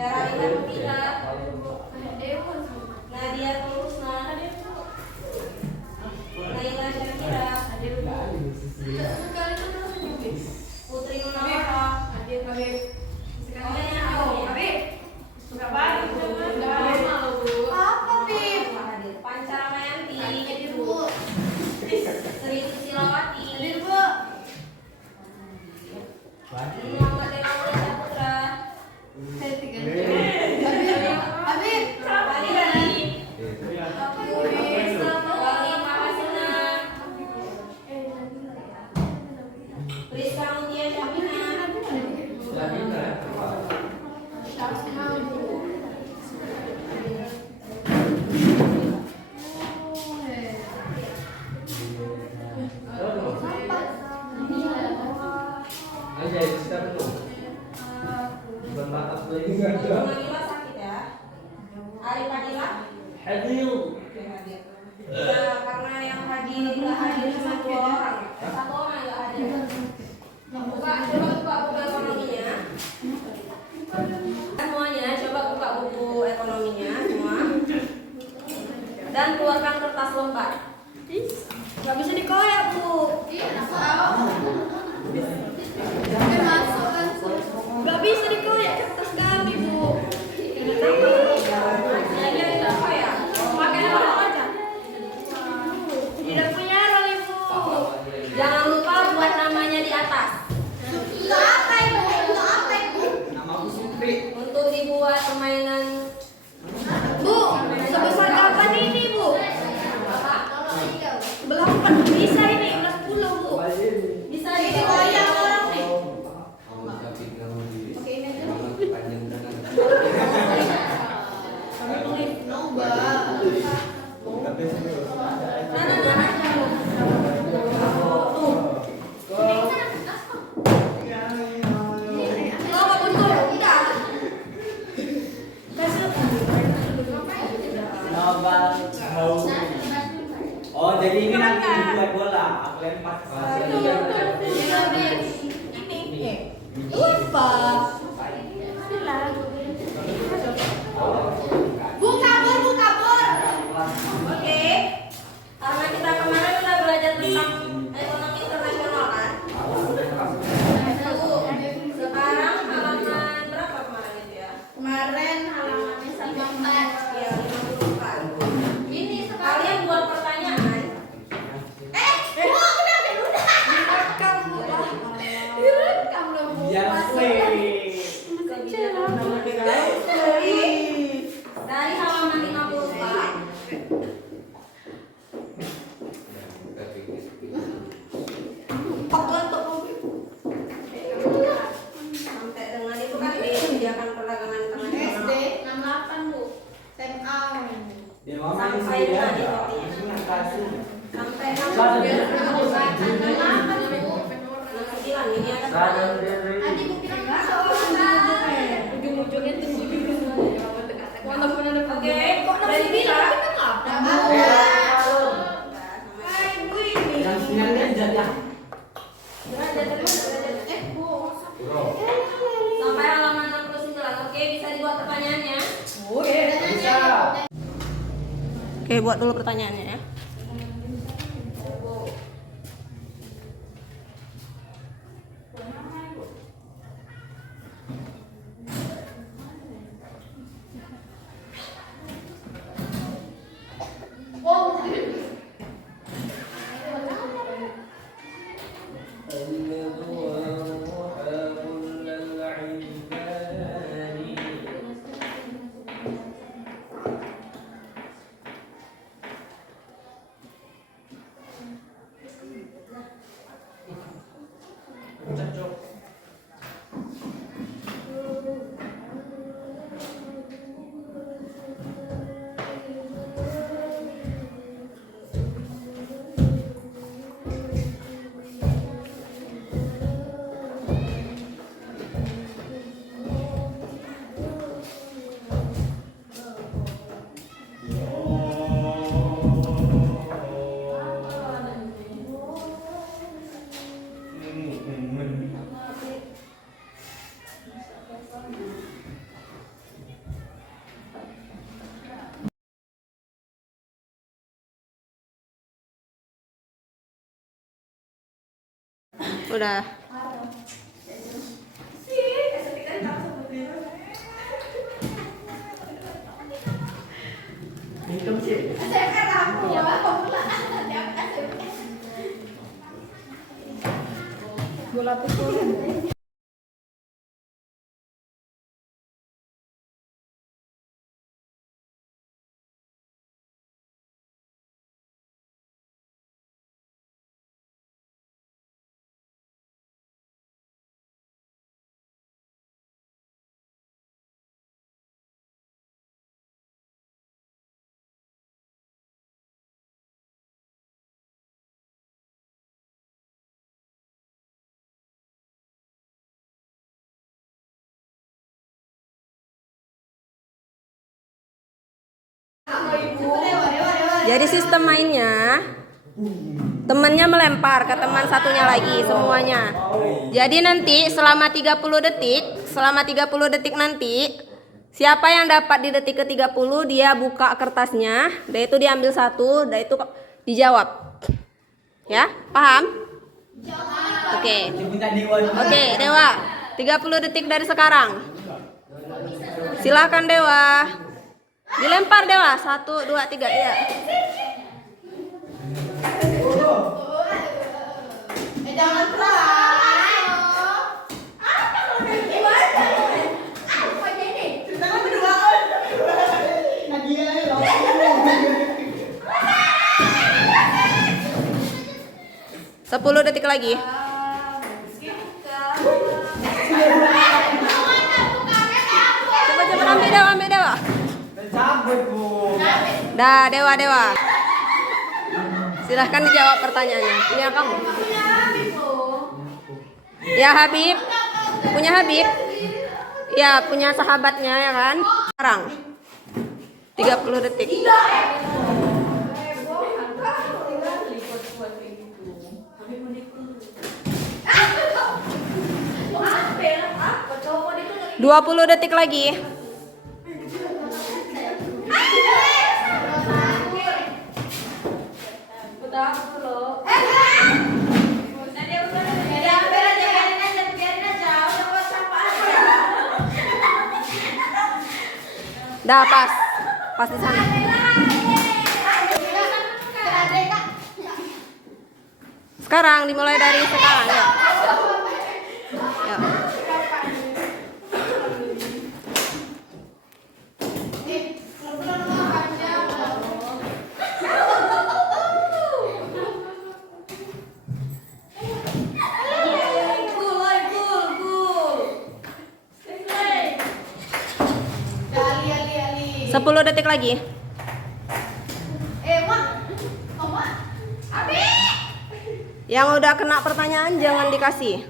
Hera Ina Putira, Nadia Tulusna, Naila Syakira, Putri Munawara, Panca Ramayanti, Sri Susilawati, Muhammad Dewa Putra, Rizka Mutia Syabina, Nabila sakit ya. Ari Fadila hadir. Ya, karena yang hadir nggak hadir cuma 2 orang. Satu orang nggak hadir. Coba buka ekonominya. Semuanya coba buka buku ekonominya semua. Dan keluarkan kertas lembar. Nggak bisa dikoyak, Bu. Nggak bisa dikoyak kertas kami, Bu. Tidak punya roll, Ibu. Jangan lupa buat namanya di atas. Namaku Supri. Untuk dibuat permainan. Bu, sebesar kapan ini, Bu? Berapa? Bisa ini, udah 10, Bu. Bisa dikoyak orang nih. Oke, ini aja. Oh, jadi ini nanti dibuat bola. Aku lempar. Ini. Lupa. Bu kabur. Oke. Karena kita kemarin udah belajar tentang ekonomi internasional kan? Bu, sekarang halaman berapa kemarin itu ya? Kemarin halamannya 15. Ya, 54. Ini sekalian buat pertanyaan. Direkam loh, Bu. Biar play. Dari halaman 54. Sampai dengan itu kan kebijakan perdagangan SD internasional. 68, Bu. SMA. Ya, mama Sampai ini tadi aja. sepertinya. Ini yang kasih. Sampai Sadar. 69 ini ada Sadar. Adik Bu bilang masuk. ujung-ujungnya tinggi. Oke, Kok dari kita. Yang sini derajat ya. Sampai halaman 69. Oke, bisa dibuat pertanyaannya. Bisa. Oke, buat dulu pertanyaannya ya. Udah. Hitam sih. Bola pukulan. Jadi sistem mainnya, temannya melempar ke teman satunya lagi semuanya. Jadi nanti selama 30 detik nanti siapa yang dapat di detik ke-30 dia buka kertasnya, dan itu diambil satu, dan itu dijawab. Ya, paham? Oke. Oke, Dewa. 30 detik dari sekarang. Silakan Dewa. Dilempar Dewa. 1, 2, 3. Iya. Jangan keras. Apa ini? Kita berdua. Nadia loh. 10 detik lagi. Coba ambil Dewa. Cabut, Bu. Dah, Dewa. Silahkan dijawab pertanyaannya. Punya kamu? Ya, Habib. Punya Habib? Ya, punya sahabatnya ya kan? Sekarang 30 detik. Dua 20 detik lagi. Dah pas di sana. Sekarang dimulai dari sekarang ya. Ya. Ali. 10 detik lagi. Yang udah kena pertanyaan jangan dikasih.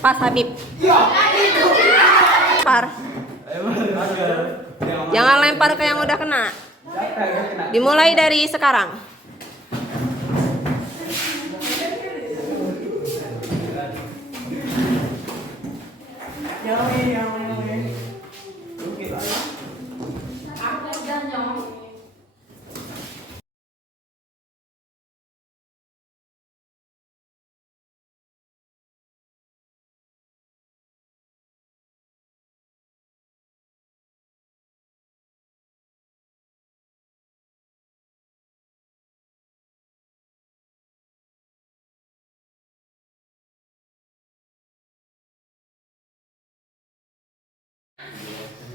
Pas Habib. Lempar. Jangan lempar ke yang udah kena. Dimulai dari sekarang.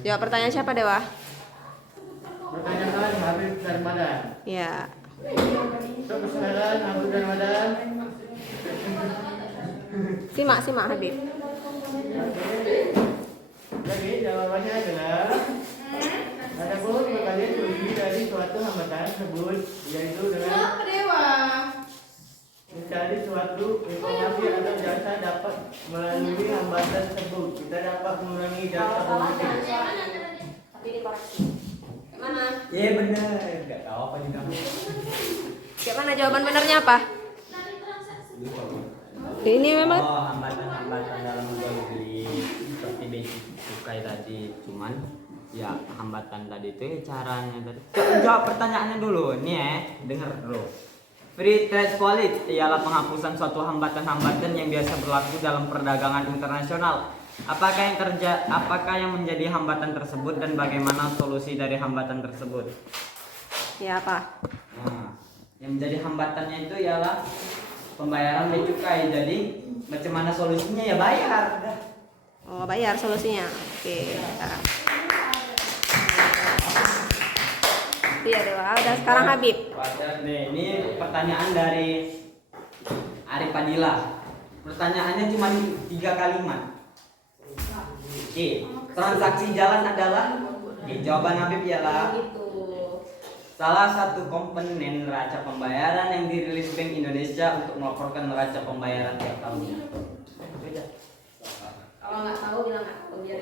Jawab pertanyaan siapa Dewa? Pertanyaan Habib Darmadan. Ya. Persoalan Habib Darmadan. Simak Habib. Jadi jawabannya adalah adapun kalian terdiri dari suatu hambatan tersebut, yaitu dengan mencari suatu informasi atau jasa dapat melalui hambatan tersebut. Kita dapat mengurangi jasa politik. Tapi dikoreksi. Mana? Iya benar, nggak tahu apa juga. Kayak mana jawaban benernya apa? Ini memang hambatan dalam jual beli seperti basic cukai tadi, cuman ya hambatan tadi itu caranya tadi. Jawab pertanyaannya dulu nih denger dulu. Free trade policy ialah penghapusan suatu hambatan-hambatan yang biasa berlaku dalam perdagangan internasional. Apakah yang menjadi hambatan tersebut dan bagaimana solusi dari hambatan tersebut? Ya apa? Nah, yang menjadi hambatannya itu ialah pembayaran bea cukai. Jadi macam mana solusinya ya bayar. Oh, bayar solusinya. Oke. Nah. Iya Dewa. Udah sekarang Habib. Nih, ini pertanyaan dari Arif Padilla. Pertanyaannya cuma 3 kalimat. Oke, transaksi jalan adalah. Jawaban Habib ialah salah satu komponen neraca pembayaran yang dirilis Bank Indonesia untuk melaporkan neraca pembayaran tiap tahunnya. Kalau nggak tahu bilang nggak tahu biar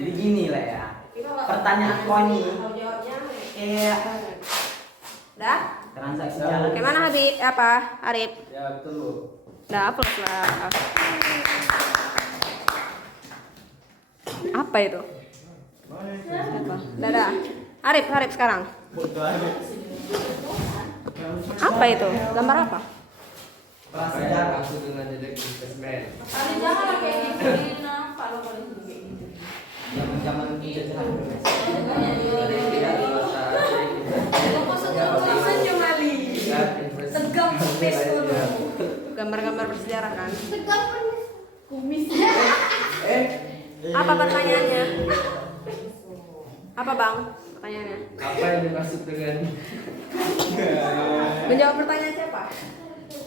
Jadi gini lah ya. Pertanyaan kau ini. Iya. Udah? Transaksi jalan. Gimana Habib? Apa? Arif? Ya betul. Udah plus lah. Apa itu? Apa? Dadah. Arif sekarang. Apa itu? Gambar apa? Prasejarah. Masuk dengan dedek investment. Ada jangan kayak gitu ini nampak lo paling kayak gitu. Zaman penjajahan. Senyum Ali. Tegap pes dulu. Gambar-gambar bersejarah kan? Tegap kumis. Apa pertanyaannya? Apa Bang? Pertanyaannya? Apa yang dimaksud dengan Menjawab pertanyaan siapa?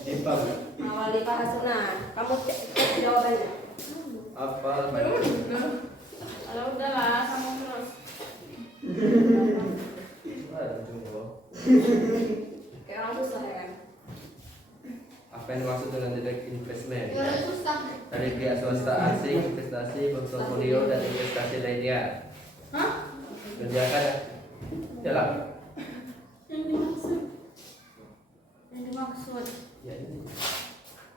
Ipang? Awali Pak Hasuna. Kamu cek jawabannya. Apa? Kalau udahlah sama terus. Kayak orang susah ya kan? Apa yang dimaksud dengan dedek investment? Ya susah. Dari pihak swasta asing, investasi, portofolio dan investasi lainnya. Hah? Kerjakan jalan. Yang dimaksud? Yang dimaksud? Ya ini.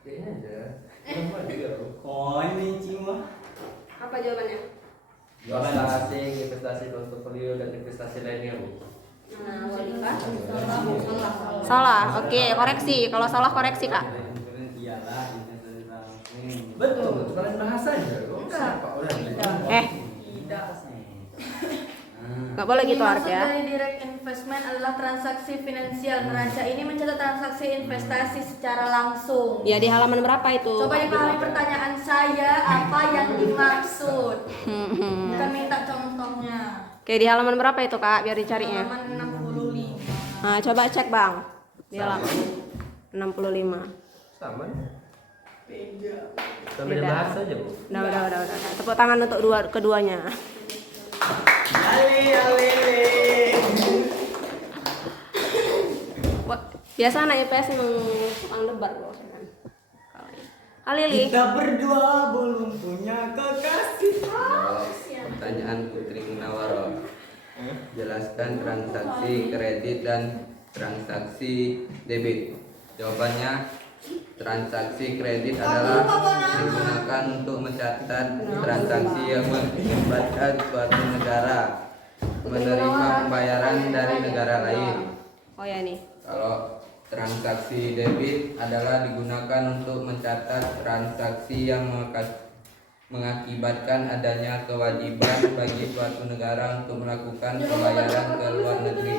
Kayaknya aja. Kenapa juga? Oh ini cuma. Apa jawabannya? Swasta asing, investasi, portofolio dan investasi lainnya. Bu. Nah, Walika. Salah. Salah. Oke, koreksi. Kalau salah koreksi, Kak. Iyalah investasi langsung. Betul, bukan bahasanya. Siapa orang Tidak. Nggak boleh gitu Arif Maksud ya. dari direct investment adalah transaksi finansial. Neraca ini mencatat transaksi investasi secara langsung. Ya di halaman berapa itu? Coba dipahami pertanyaan saya, apa yang dimaksud? Bukan minta contohnya. Oke, di halaman berapa itu Kak? Biar dicarinya. Halaman 65. Nah, coba cek Bang. Di halaman 65. sama. Sama Beda. bahasa aja, Bu. Udah. Tepuk tangan untuk keduanya. Ale. Wah, biasa anak IPS memang tukang debat loh. Kalau ini. Alili. Kita berdua belum punya kekasih. Pertanyaan Putri Munawaro. Jelaskan transaksi kredit dan transaksi debit. Jawabannya, transaksi kredit adalah digunakan untuk mencatat transaksi yang mengakibatkan suatu negara menerima pembayaran dari negara lain. Oh ya nih. Kalau transaksi debit adalah digunakan untuk mencatat transaksi yang mengakibatkan adanya kewajiban bagi suatu negara untuk melakukan pembayaran ke luar negeri.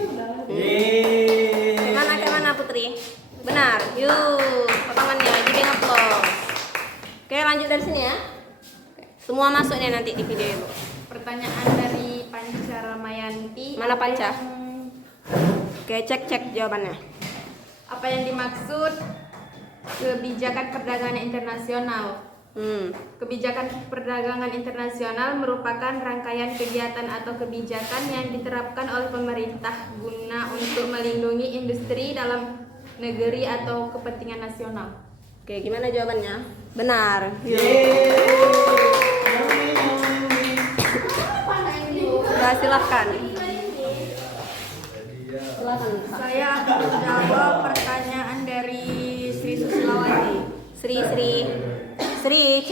Kemana Putri? Benar. Yuk, potongannya jadi upload. Oke, lanjut dari sini ya. Oke. Semua masuk nih nanti di video itu. Pertanyaan dari Panca Ramayanti. Mana Panca? Yang- Oke, cek jawabannya. Apa yang dimaksud kebijakan perdagangan internasional? Kebijakan perdagangan internasional merupakan rangkaian kegiatan atau kebijakan yang diterapkan oleh pemerintah guna untuk melindungi industri dalam negeri atau kepentingan nasional. Oke, gimana jawabannya? Benar. Sudah silahkan. Silakan. Kak. Saya akan menjawab pertanyaan dari Sri Susilawati. Sri.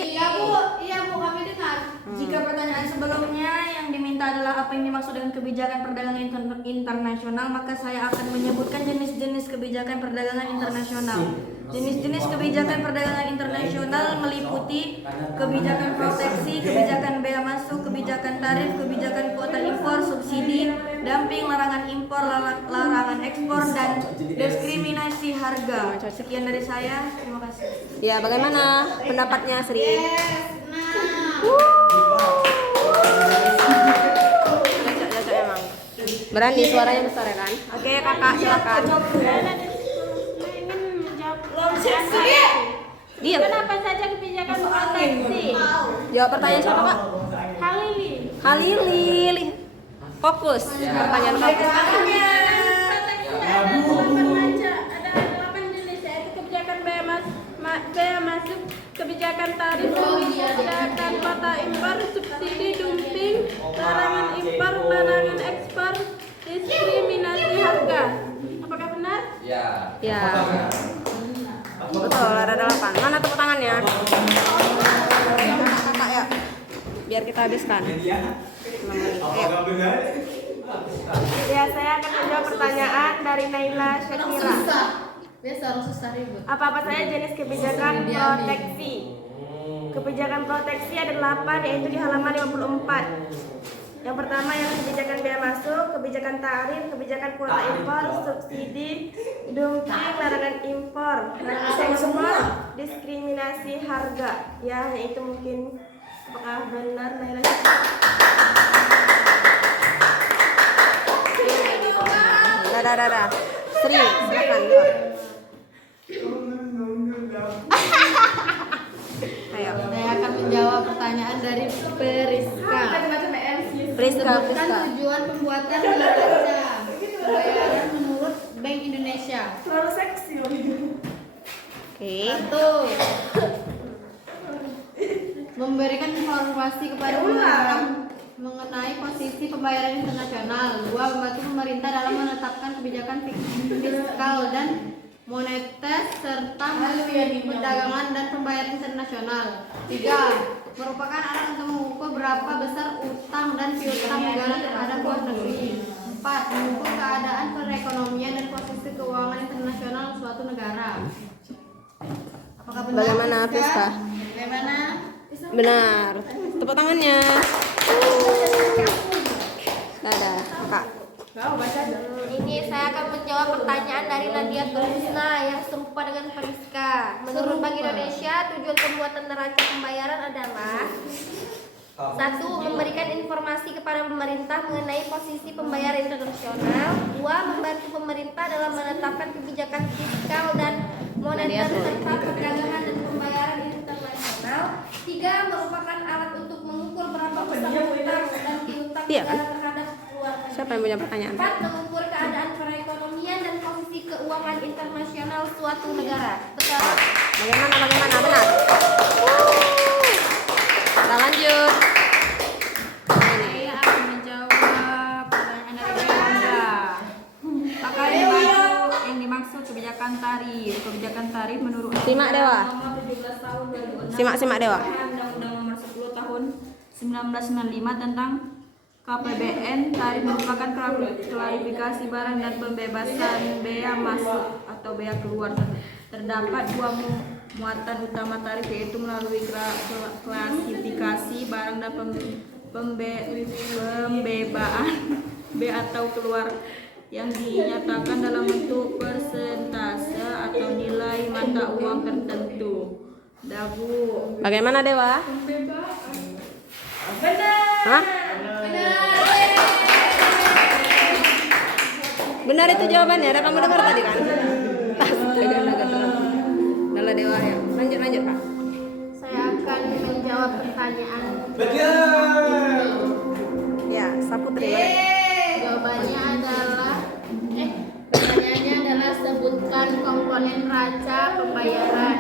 Iya Bu, kami dengar. Jika pertanyaan sebelumnya yang diminta meminta adalah apa yang dimaksud dengan kebijakan perdagangan internasional, maka saya akan menyebutkan jenis-jenis kebijakan perdagangan internasional. Jenis-jenis kebijakan perdagangan internasional meliputi kebijakan proteksi, kebijakan bea masuk, kebijakan tarif, kebijakan kuota impor, subsidi, dumping, larangan impor, larangan ekspor, dan diskriminasi harga. Sekian dari saya, terima kasih. Ya, bagaimana pendapatnya Sri? Cocok emang. Berani suaranya besar ya kan? Oke, Kakak silakan. Diam. Kenapa saja kebijakan proteksi? Jawab pertanyaan siapa, Kak? Halili. Halili. Fokus. Pertanyaan fokus. Proteksi ada 8 jenis, yaitu kebijakan bea masuk, kebijakan tarif, kebijakan kuota impor, subsidi, dumping, larangan impor, larangan ekspor, diskriminasi harga. Apakah benar? Ya. Ya. Betul, ada 8. Mana tepuk tangannya? Kakak ya. Biar kita habiskan. Ayo. Ya, saya akan menjawab pertanyaan dari Naila Syakira. Biasa orang susah ribut. Apa-apa saja jenis kebijakan proteksi? Kebijakan proteksi ada 8, yaitu di halaman 54. Yang pertama yang kebijakan bea masuk, kebijakan tarif, kebijakan kuota impor, subsidi, dumping, larangan impor, larangan ekspor, diskriminasi harga. Ya, itu mungkin apakah benar Naila? Dah. Sri, silakan jawab. Ayo. Saya akan menjawab pertanyaan dari Periska. Priska. Tujuan pembuatan neraca pembayaran menurut Bank Indonesia. Oke. 1. Memberikan informasi kepada pengembang mengenai posisi pembayaran internasional. 2. Membantu pemerintah dalam menetapkan kebijakan fiskal dan moneter serta perdagangan dan pembayaran internasional. 3. Merupakan alat untuk mengukur berapa besar utang dan piutang negara terhadap luar negeri. 4. Mengukur keadaan perekonomian dan posisi keuangan internasional suatu negara. Apakah benar? Bagaimana, Priska? Bagaimana? Benar. Tepuk tangannya. Dadah, Kak. Ini saya akan menjawab pertanyaan dari Nadia Tulisna yang serupa dengan Periska. Menurut Bank Indonesia, tujuan pembuatan neraca pembayaran adalah 1. Memberikan informasi kepada pemerintah mengenai posisi pembayaran internasional. 2. Membantu pemerintah dalam menetapkan kebijakan fiskal dan moneter serta perdagangan dan pembayaran internasional. 3. Merupakan alat untuk mengukur berapa besar utang dan piutang Iya kan? negara terhadap luar negeri. Siapa yang punya pertanyaan? 4. Mengukur keadaan perekonomian dan posisi keuangan internasional suatu negara. Betul. Bagaimana? Benar. Kita lanjut. Saya akan menjawab pertanyaan dari Anda. Apakah yang dimaksud kebijakan tarif? Kebijakan tarif menurut Simak, Dewa. Nomor 17 tahun 2006. Simak, Dewa. Undang-Undang Nomor 10 tahun 1995 tentang KPBN. Tarif merupakan klarifikasi barang dan pembebasan bea masuk atau bea keluar. Terdapat 2 muatan utama tarif, yaitu melalui klasifikasi barang dan pembebaan bea atau keluar yang dinyatakan dalam bentuk persentase atau nilai mata uang tertentu. Dagu. Bagaimana, Dewa? Hah? Benar itu jawabannya. Ada kamu dengar tadi kan? Astaga, Nala Dewa ya. Lanjut, Kak. Saya akan menjawab pertanyaan. Ya, Saputri. Jawabannya adalah pertanyaannya adalah sebutkan komponen neraca pembayaran.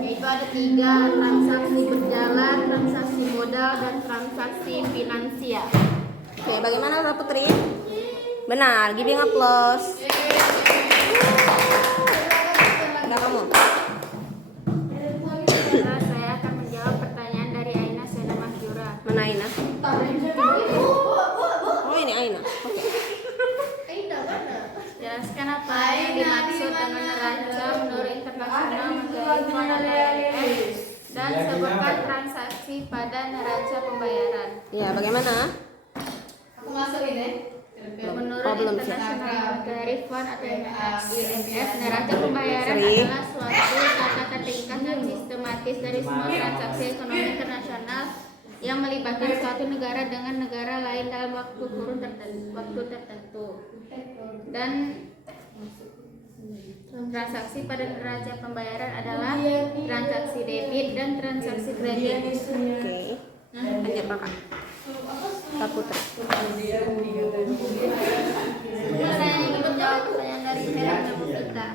Yaitu ada 3: transaksi berjalan, transaksi modal, dan transaksi finansial. Oke, bagaimana Saputri? Benar, giving applause. Udah kamu. Saya akan menjawab pertanyaan dari Aina Sena Mahjura. Mana Aina? dan sebutkan transaksi pada neraca pembayaran. Ya, bagaimana? Aku masuk ini. Menurut Belum, Cia. International Monetary Fund atau IMF, neraca pembayaran Sri. adalah suatu catatan ringkas dan sistematis dari semua transaksi ekonomi internasional yang melibatkan suatu negara dengan negara lain dalam waktu kurun tertentu. Dan transaksi pada neraca pembayaran adalah transaksi debit dan transaksi kredit. Oke. Lanjut kakak. Kak Putri. Saya ingin menjawab pertanyaan dari Hera Mufita.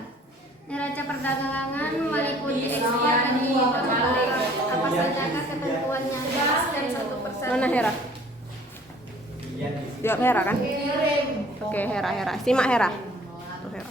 Neraca perdagangan meliputi ekspor dan impor barang. Apa sajakah ketentuannya? Jelaskan satu persatu. Mana Hera? Jawab Hera kan? Oke, Hera. Simak Hera. Tuh, Hera.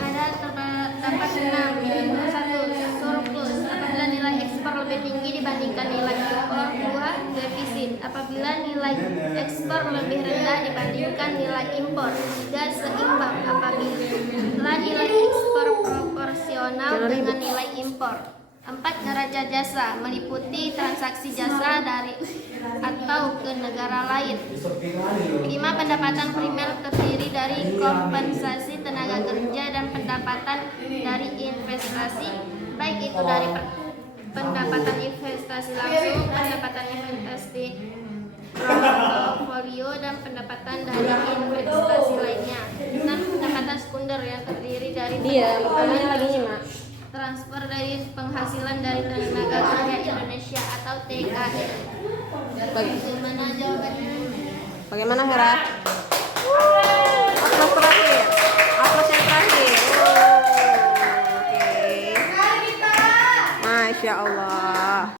Ada terdapat 6. Satu, surplus apabila nilai ekspor lebih tinggi dibandingkan nilai impor. 2, defisit apabila nilai ekspor lebih rendah dibandingkan nilai impor. 3, seimbang apabila nilai ekspor proporsional dengan nilai impor. 4, neraca jasa meliputi transaksi jasa dari atau ke negara lain. 5, pendapatan primer terdiri dari kompensasi tenaga kerja dan pendapatan dari investasi, baik itu dari pendapatan investasi langsung, pendapatan investasi portofolio, dan pendapatan dari investasi lainnya. 6, pendapatan sekunder yang terdiri dari Dia, pokoknya lagi nyimak. transfer dari penghasilan dari tenaga kerja Indonesia atau TKI. Bagaimana jawabannya? Bagaimana Hera? Aplaus terakhir. Aplaus yang terakhir. Oke. Masya Allah.